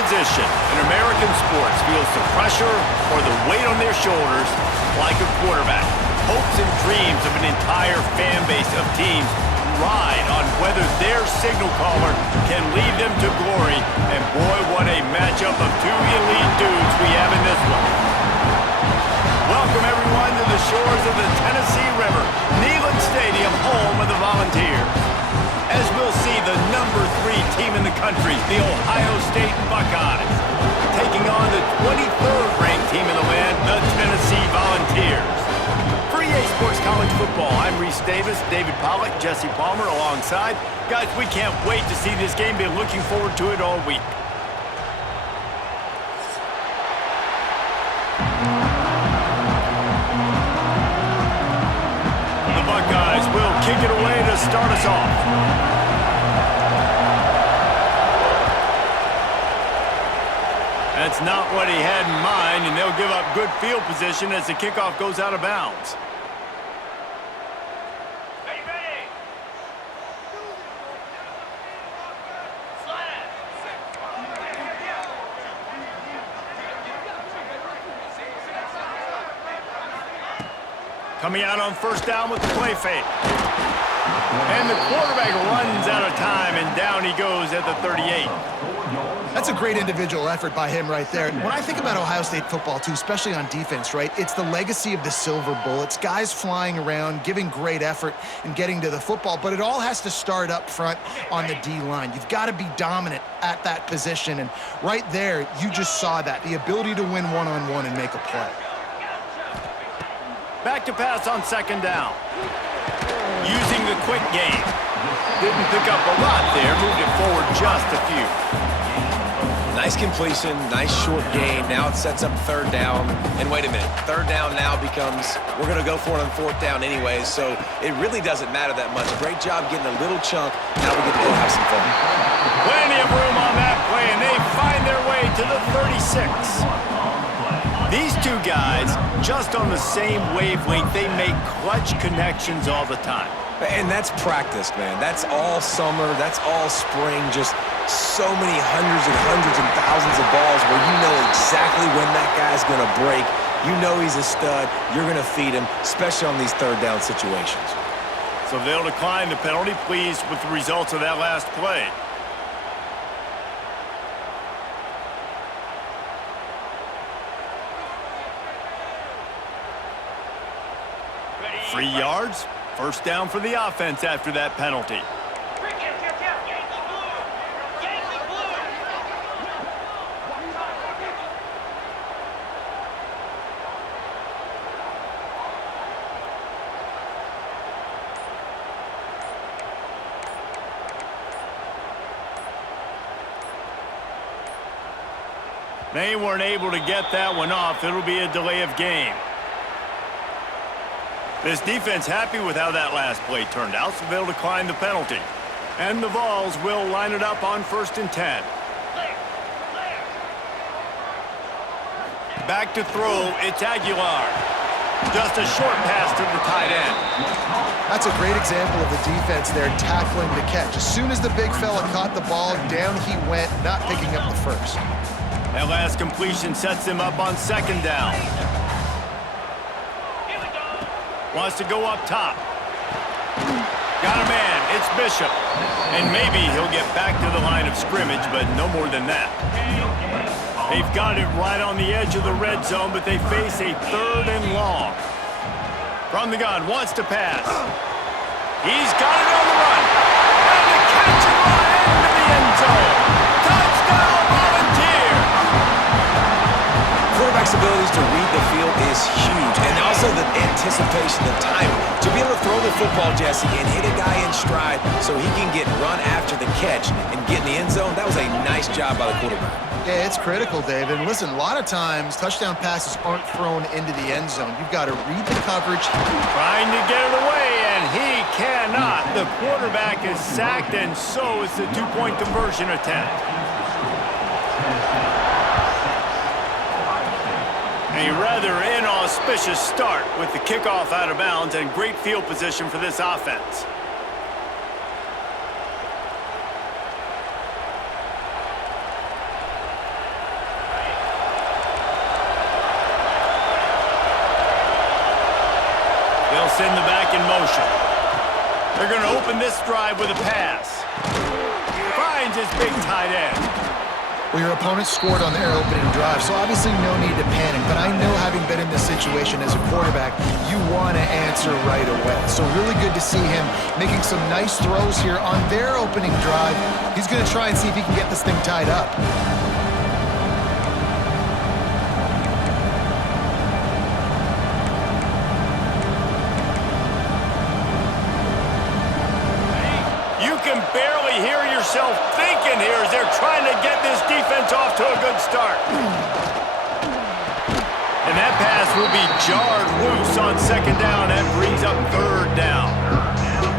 position in American sports feels the pressure or the weight on their shoulders like a quarterback. Hopes and dreams of an entire fan base of teams ride on whether their signal caller can lead them to glory. And boy, what a matchup of two elite dudes we have in this one. Welcome everyone to the shores of the Tennessee River, Neyland Stadium, home of the Volunteers. As we'll see the number 3 team in the country, the Ohio State Buckeyes, taking on the 23rd ranked team in the land, the Tennessee Volunteers. For EA Sports College Football, I'm Reese Davis, David Pollack, Jesse Palmer alongside. Guys, we can't wait to see this game. Been looking forward to it all week. The Buckeyes will kick it away to start us off. That's not what he had in mind, and they'll give up good field position as the kickoff goes out of bounds. Coming out on first down with the play fake. And the quarterback runs out of time, and down he goes at the 38. That's a great individual effort by him right there. When I think about Ohio State football, too, especially on defense, right, it's the legacy of the Silver Bullets, guys flying around, giving great effort and getting to the football, but it all has to start up front on the D-line. You've got to be dominant at that position, and right there, you just saw that, the ability to win one-on-one and make a play. Back to pass on second down. Using the quick game. Didn't pick up a lot there, moved it forward just a few. Nice completion, nice short gain. Now it sets up third down. And wait a minute, third down now becomes, we're going to go for it on fourth down anyways, so it really doesn't matter that much. Great job getting a little chunk. Now we get to go have some fun. Plenty of room on that play, and they find their way to the 36. These two guys, just on the same wavelength, they make clutch connections all the time. And that's practice, man. That's all summer. That's all spring. Just so many hundreds and thousands of balls where you know exactly when that guy's going to break. You know he's a stud. You're going to feed him, especially on these third down situations. So they'll decline the penalty, pleased with the results of that last play. Free yards, first down for the offense after that penalty. They weren't able to get that one off. It'll be a delay of game. This defense happy with how that last play turned out, so they'll decline the penalty. And the Vols will line it up on 1st and 10. Back to throw, it's Aguilar. Just a short pass to the tight end. That's a great example of the defense there tackling the catch. As soon as the big fella caught the ball, down he went, not picking up the first. That last completion sets him up on second down. Wants to go up top. Got a man, it's Bishop. And maybe he'll get back to the line of scrimmage, but no more than that. They've got it right on the edge of the red zone, but they face a 3rd and long. From the gun, wants to pass. He's got it on the run. And the catch and run into the end zone. Touchdown, Volunteers! Quarterback's abilities to read the field is huge, and also the anticipation, the timing. To be able to throw the football, Jesse, and hit a guy in stride so he can get run after the catch and get in the end zone, that was a nice job by the quarterback. Yeah, it's critical, David. And listen, a lot of times touchdown passes aren't thrown into the end zone. You've got to read the coverage. Trying to get it away, and he cannot. The quarterback is sacked, and so is the 2-point conversion attempt. A rather inauspicious start with the kickoff out of bounds and great field position for this offense. They're going to open this drive with a pass. Finds his big tight end. Well, your opponent scored on their opening drive, so obviously no need to panic. But I know, having been in this situation as a quarterback, you want to answer right away. So really good to see him making some nice throws here on their opening drive. He's going to try and see if he can get this thing tied up. Barely hear yourself thinking here as they're trying to get this defense off to a good start. And that pass will be jarred loose on second down. That brings up third down.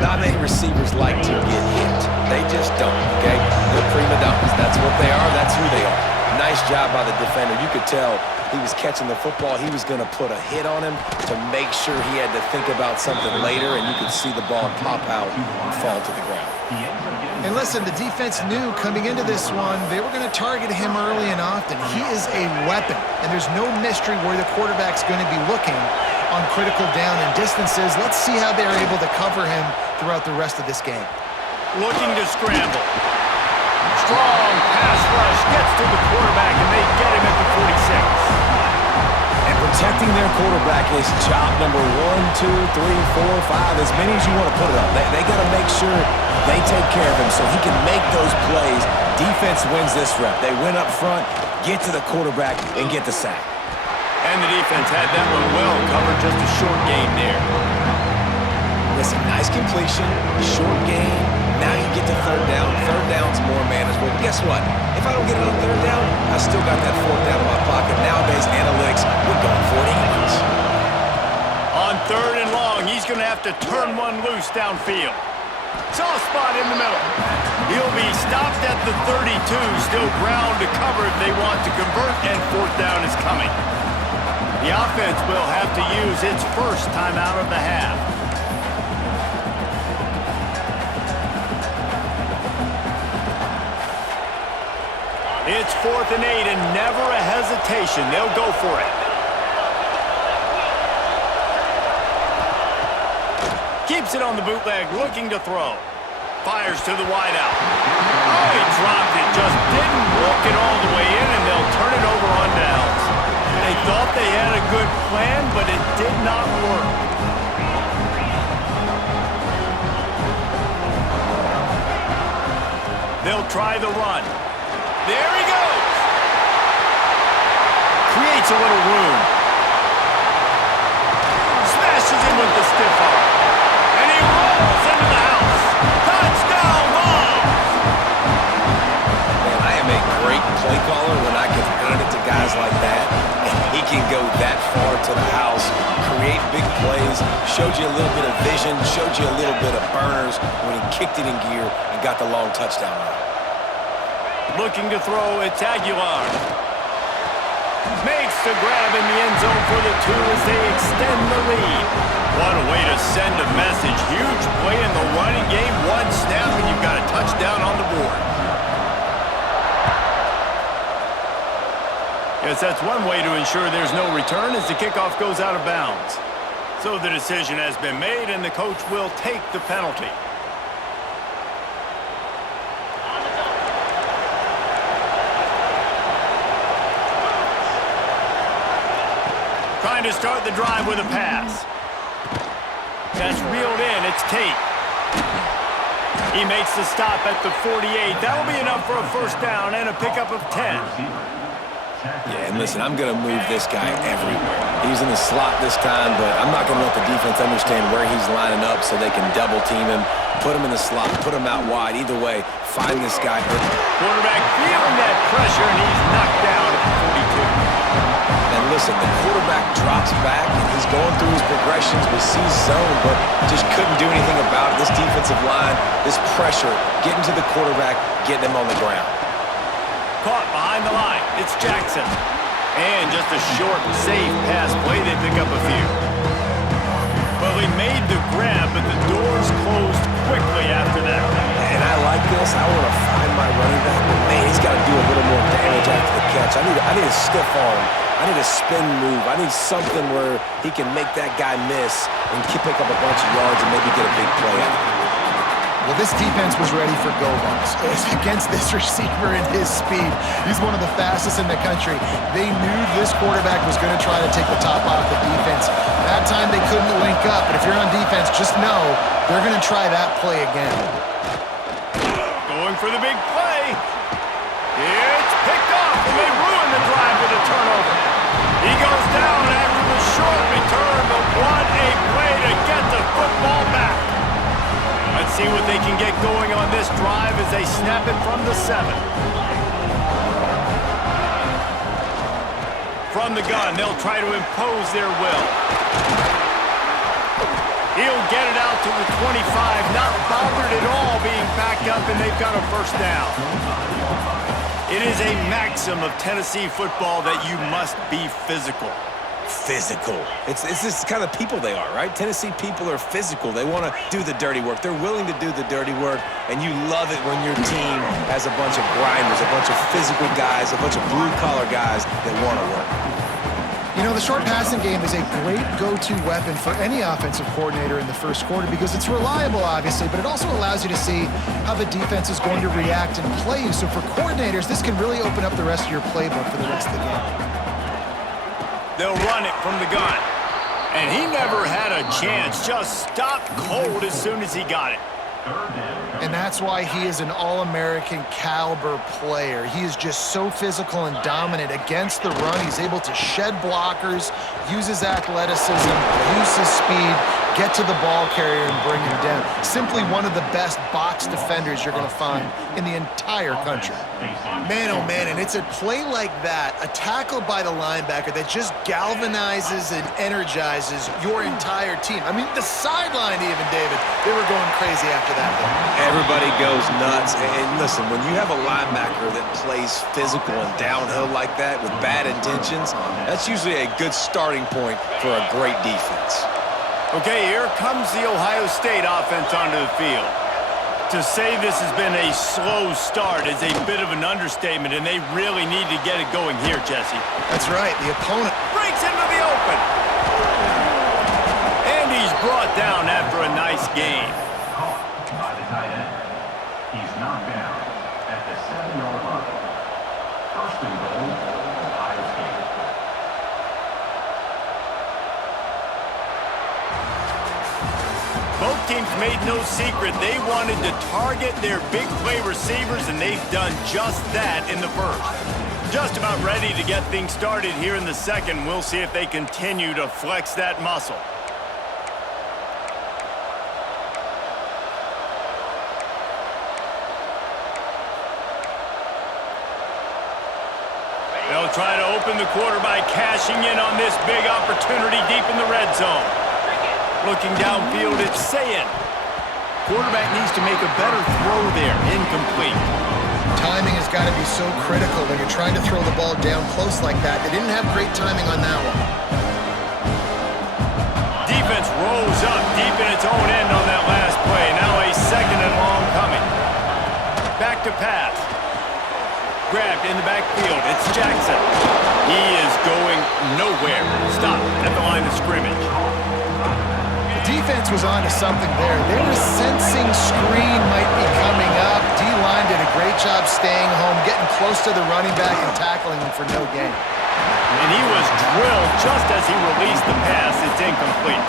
Not many receivers like to get hit. They just don't, okay? They're prima donnas. That's what they are. That's who they are. Nice job by the defender. You could tell he was catching the football. He was going to put a hit on him to make sure he had to think about something later, and you could see the ball pop out and fall to the ground. And listen, the defense knew coming into this one, they were going to target him early and often. He is a weapon, and there's no mystery where the quarterback's going to be looking on critical down and distances. Let's see how they're able to cover him throughout the rest of this game. Looking to scramble. Strong pass rush gets to the quarterback, and they get him at the 46. And protecting their quarterback is job number 1, 2, 3, 4, 5, as many as you want to put it up. They got to make sure they take care of him so he can make those plays. Defense wins this rep. They win up front, get to the quarterback, and get the sack. And the defense had that one well covered, just a short gain there. Listen, nice completion, short gain. Now you get to third down. Third down's more manageable. But guess what? If I don't get it on third down, I still got that fourth down in my pocket. Nowadays, analytics, we're going for it anyways. On third and long, he's going to have to turn one loose downfield. Soft spot in the middle. He'll be stopped at the 32, still ground to cover if they want to convert, and fourth down is coming. The offense will have to use its first timeout of the half. It's 4th and 8, and never a hesitation. They'll go for it. Keeps it on the bootleg, looking to throw. Fires to the wideout. Oh, he dropped it. Just didn't walk it all the way in, and they'll turn it over on downs. They thought they had a good plan, but it did not work. They'll try the run. There he goes. Creates a little room. Smashes in with the stiff arm. And he rolls into the house. Touchdown, Vols! Man, I am a great play caller when I can hand it to guys like that. And he can go that far to the house, create big plays, showed you a little bit of vision, showed you a little bit of burners when he kicked it in gear and got the long touchdown run. Looking to throw, it's Aguilar. Makes the grab in the end zone for the 2 as they extend the lead. What a way to send a message. Huge play in the running game. One snap and you've got a touchdown on the board. Yes, that's one way to ensure there's no return as the kickoff goes out of bounds. So the decision has been made and the coach will take the penalty. Trying to start the drive with a pass. That's reeled in. It's Tate. He makes the stop at the 48. That'll be enough for a first down and a pickup of 10. Yeah, and listen, I'm going to move this guy everywhere. He's in the slot this time, but I'm not going to let the defense understand where he's lining up so they can double team him, put him in the slot, put him out wide. Either way, find this guy. Quarterback feeling that pressure, and he's knocked down at the 42. And listen, the quarterback drops back, and he's going through his progressions with C zone, but just couldn't do anything about it. This defensive line, this pressure, getting to the quarterback, getting him on the ground. Caught behind the line. It's Jackson. And just a short, safe pass play. They pick up a few. Well, he made the grab, but the doors closed quickly after that. And I like this. I want to find my running back, but man, he's got to do a little more damage after the catch. I need a stiff arm. I need a spin move. I need something where he can make that guy miss and pick up a bunch of yards and maybe get a big play out of it. Well, this defense was ready for go-balls against this receiver and his speed. He's one of the fastest in the country. They knew this quarterback was going to try to take the top off the defense. That time they couldn't link up, but if you're on defense, just know they're going to try that play again. Going for the big play. It's picked off, and they ruin the drive with a turnover. He goes down after the short return, but what a play to get the football back. Let's see what they can get going on this drive as they snap it from the 7. From the gun, they'll try to impose their will. He'll get it out to the 25, not bothered at all being backed up, and they've got a first down. It is a maxim of Tennessee football that you must be physical. Physical. It's this kind of people they are, right? Tennessee people are physical. They want to do the dirty work. They're willing to do the dirty work, and you love it when your team has a bunch of grinders, a bunch of physical guys, a bunch of blue-collar guys that want to work. You know, the short passing game is a great go-to weapon for any offensive coordinator in the first quarter because it's reliable, obviously, but it also allows you to see how the defense is going to react and play you. So for coordinators, this can really open up the rest of your playbook for the rest of the game. They'll run it from the gun. And he never had a chance, just stopped cold as soon as he got it. And that's why he is an All-American caliber player. He is just so physical and dominant against the run. He's able to shed blockers, use his athleticism, use his speed, get to the ball carrier and bring him down. Simply one of the best box defenders you're going to find in the entire country. Man, oh man, and it's a play like that, a tackle by the linebacker that just galvanizes and energizes your entire team. I mean, the sideline even, David, they were going crazy after that. Everybody goes nuts. And listen, when you have a linebacker that plays physical and downhill like that with bad intentions, that's usually a good starting point for a great defense. Okay, here comes the Ohio State offense onto the field. To say this has been a slow start is a bit of an understatement, and they really need to get it going here, Jesse. That's right. The opponent Breaks into the open. And he's brought down after a nice gain. By the tight end. He's knocked down at the 7-yard line. First and goal, Ohio State. Both teams made no secret they wanted to target their big play receivers, and they've done just that in the first. Just about ready to get things started here in the second. We'll see if they continue to flex that muscle. They'll try to open the quarter by cashing in on this big opportunity deep in the red zone. Looking downfield, it's Sayin. Quarterback needs to make a better throw there. Incomplete. timing has got to be so critical when you're trying to throw the ball down close like that. They didn't have great timing on that one. Defense rolls up deep in its own end on that last play. Now a second and long coming. Back to pass. Grabbed in the backfield. It's Jackson. He is going nowhere. Stop at the line of scrimmage. Defense was onto something there. They were sensing screen might be coming up. D-line did a great job staying home, getting close to the running back and tackling him for no gain. And he was drilled just as he released the pass. It's incomplete.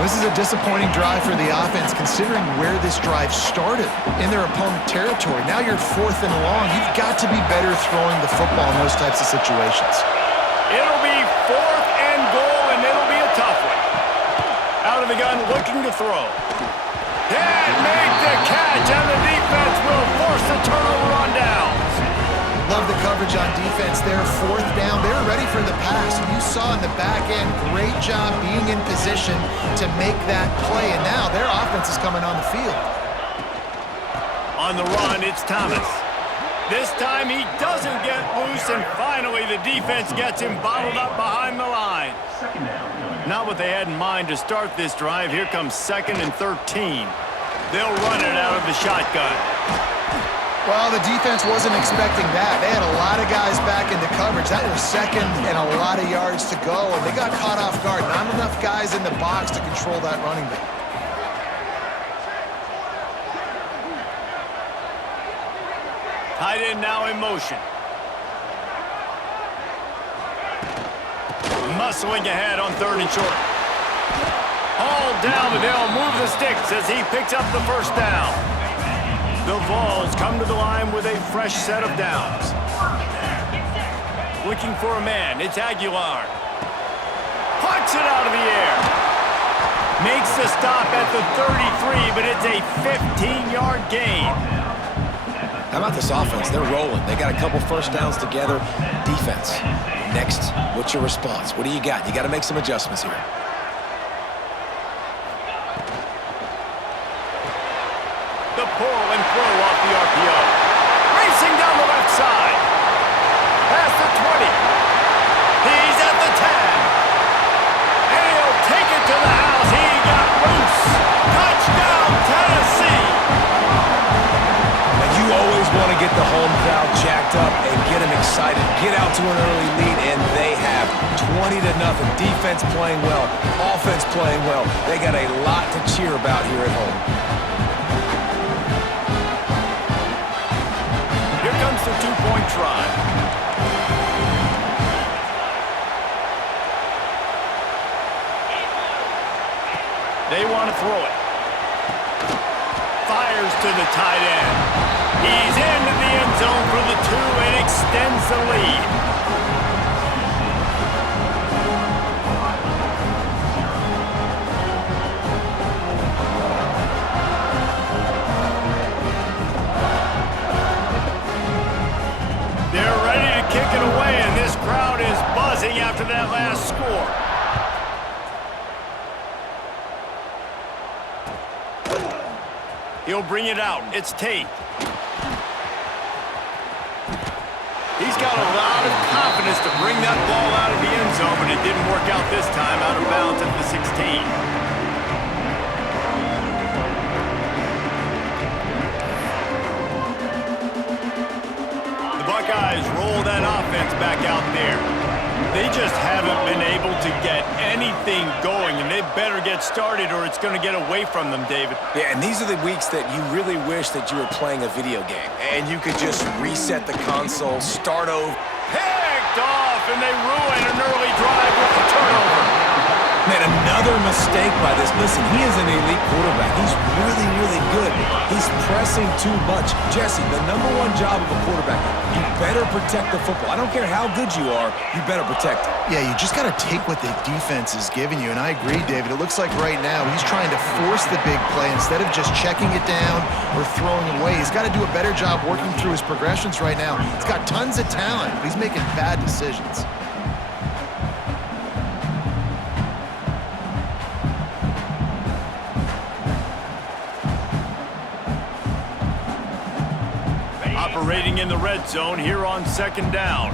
Well, this is a disappointing drive for the offense considering where this drive started, in their opponent territory. Now you're 4th and long. You've got to be better throwing the football in those types of situations. It'll be 4th and goal, and it'll be a tough one. Out of the gun, looking to throw. And make the catch, and the defense will force the turnover on downs. Love the coverage on defense there. 4th down. They were ready for the pass. You saw in the back end, great job being in position to make that play. And now their offense is coming on the field. On the run, it's Thomas. This time he doesn't get loose, and finally the defense gets him bottled up behind the line. Not what they had in mind to start this drive. Here comes 2nd and 13. They'll run it out of the shotgun. Well, the defense wasn't expecting that. They had a lot of guys back into coverage. That was 2nd and a lot of yards to go, and they got caught off guard. Not enough guys in the box to control that running back. Tight end now in motion. Muscling ahead on 3rd and short. All down the hill, move the sticks as he picks up the first down. The Vols come to the line with a fresh set of downs. Looking for a man, it's Aguilar. Pucks it out of the air. Makes the stop at the 33, but it's a 15-yard gain. How about this offense? They're rolling. They got a couple first downs together. Defense. Next, what's your response? What do you got? You got to make some adjustments here. The pull and throw off the RPO. Racing down the left side. Past the 20. He's at the 10. And he'll take it to the house. He got loose. Touchdown, Tennessee. And you always want to get the home crowd jacked up and get them excited. Get out to an early lead, and they have 20-0. Defense playing well. Offense playing well. They got a lot to cheer about here at home. Here comes the two-point try. They want to throw it. Fires to the tight end. He's into the end zone for the 2 and extends the lead. They're ready to kick it away, and this crowd is buzzing after that last score. He'll bring it out. It's Tate. He's got a lot of confidence to bring that ball out of the end zone, but it didn't work out this time, out of bounds at the 16. Buckeyes roll that offense back out there. They just haven't been able to get anything going, and they better get started or it's going to get away from them, David. Yeah, and these are the weeks that you really wish that you were playing a video game and you could just reset the console, start over. Picked off, and they ruin an early drive with the turnover. Man, another mistake by this. Listen, he is an elite quarterback. He's really, really good. He's pressing too much. Jesse, the #1 job of a quarterback, you better protect the football. I don't care how good you are, you better protect it. Yeah, you just got to take what the defense is giving you. And I agree, David. It looks like right now he's trying to force the big play instead of just checking it down or throwing it away. He's got to do a better job working through his progressions right now. He's got tons of talent, but he's making bad decisions. Operating in the red zone here on 2nd down.